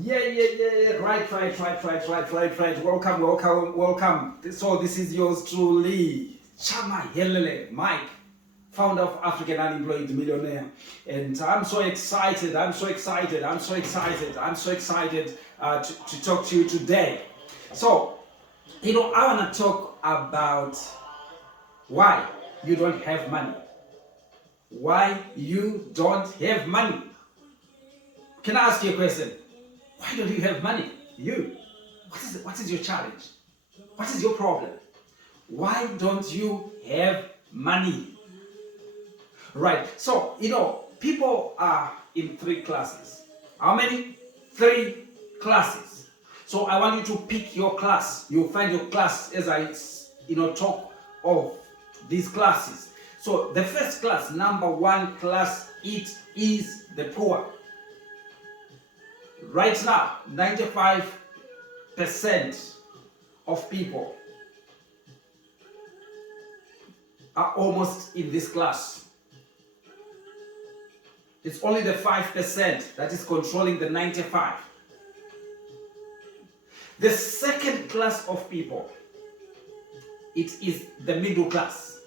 Yeah. Right. Welcome. So this is yours truly, Chama Helele, Mike, founder of African Unemployed Millionaire. And I'm so excited to talk to you today. So, I want to talk about why you don't have money. Why you don't have money. Can I ask you a question? Why don't you have money? You. What is your challenge? What is your problem? Why don't you have money? Right. So, people are in three classes. How many? Three classes. So I want you to pick your class. You'll find your class as I, talk of these classes. So the first class, number one class, it is the poor. Right now, 95% of people are almost in this class. It's only the 5% that is controlling the 95%. The second class of people, it is the middle class.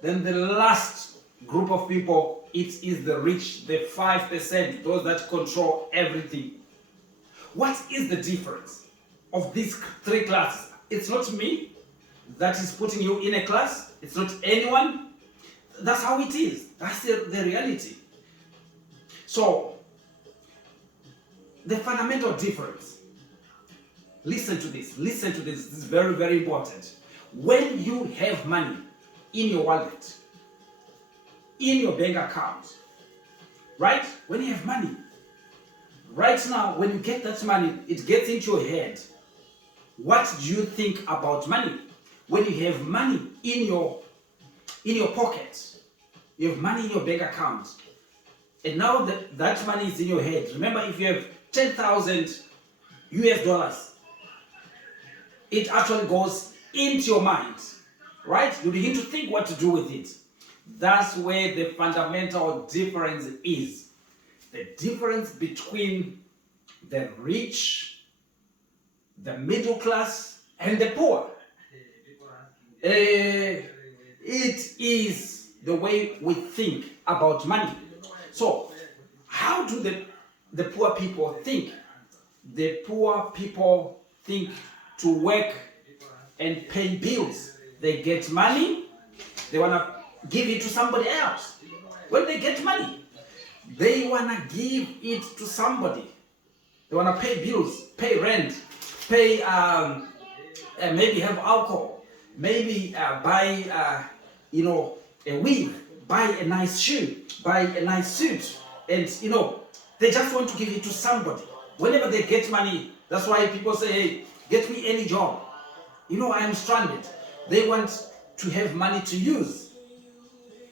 Then the last group of people, it is the rich, the 5%, those that control everything. What is the difference of these three classes? It's not me that is putting you in a class. It's not anyone. That's how it is. That's the reality. So, the fundamental difference. Listen to this. This is very, very important. When you have money in your wallet, in your bank account, right? When you have money, right now, when you get that money, it gets into your head. What do you think about money? When you have money in your pocket, you have money in your bank account, and now that money is in your head. Remember, if you have 10,000 US dollars, it actually goes into your mind, right? You begin to think what to do with it. That's where the fundamental difference is. The difference between the rich, the middle class, and the poor. It is the way we think about money. So, how do the poor people think? The poor people think to work and pay bills. They get money, they want to give it to somebody else. When they get money, they want to give it to somebody. They want to pay bills, pay rent, pay, maybe have alcohol, maybe buy, a wig, buy a nice shoe, buy a nice suit, and they just want to give it to somebody. Whenever they get money, that's why people say, hey, get me any job. I am stranded. They want to have money to use.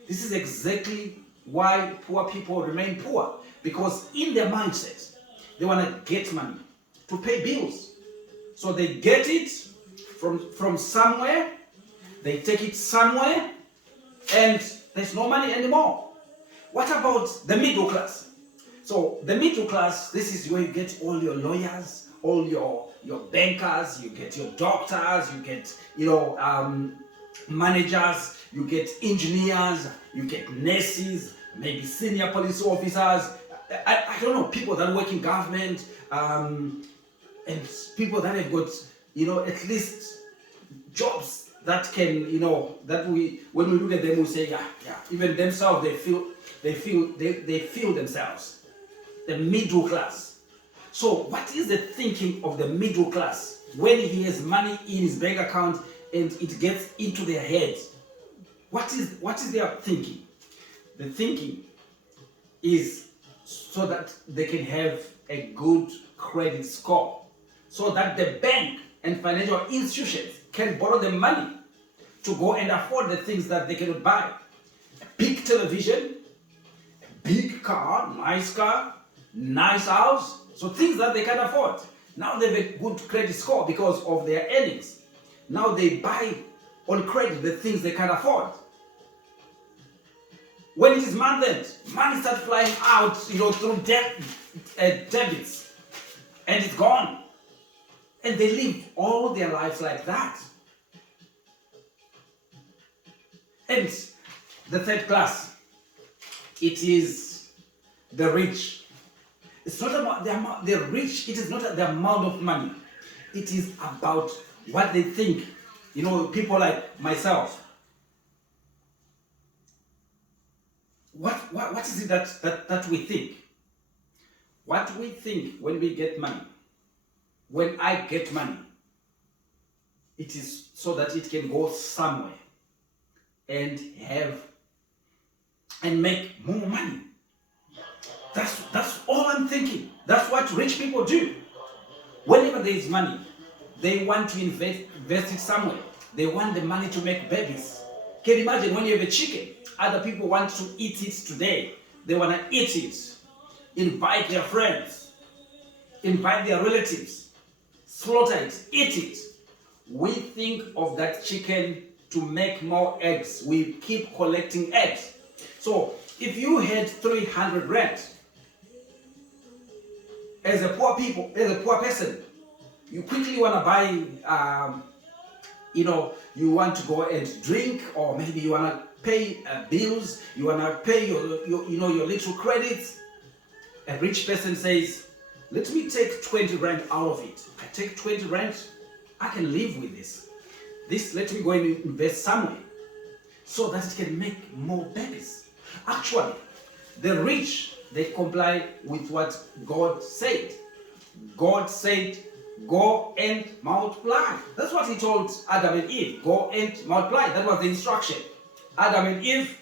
This is exactly why poor people remain poor, because in their mindset, they want to get money to pay bills. So they get it from somewhere, they take it somewhere, and there's no money anymore. What about the middle class? So the middle class, this is where you get all your lawyers, all your bankers, you get your doctors, you get managers, you get engineers, you get nurses, maybe senior police officers. I don't know, people that work in government, and people that have got at least jobs that can that when we look at them we say yeah, even themselves they feel themselves. The middle class. So what is the thinking of the middle class when he has money in his bank account and it gets into their head? What is their thinking? The thinking is so that they can have a good credit score, so that the bank and financial institutions can borrow them money to go and afford the things that they cannot buy. A big television, a big car, nice house, so things that they can afford. Now they have a good credit score because of their earnings. Now they buy on credit the things they can afford. When it is month end, money starts flying out, through debt, debits, and it's gone. And they live all their lives like that. And the third class, it is the rich. It's not about the amount, the rich, it is not the amount of money. It is about what they think. You know, people like myself. What is it that we think? What we think when we get money, when I get money, it is so that it can go somewhere and make more money. That's all I'm thinking. That's what rich people do. Whenever there is money, they want to invest it somewhere. They want the money to make babies. Can you imagine when you have a chicken? Other people want to eat it today. They want to eat it. Invite their friends. Invite their relatives. Slaughter it. Eat it. We think of that chicken to make more eggs. We keep collecting eggs. So if you had 300 rand, as a poor person, you quickly want to buy, you want to go and drink, or maybe you want to pay bills, you want to pay your little credits. A rich person says, let me take 20 rand out of it. I take 20 rand, I can live with this. Let me go and invest somewhere so that it can make more babies. Actually, the rich, they comply with what God said. God said, go and multiply. That's what he told Adam and Eve. Go and multiply. That was the instruction. Adam and Eve,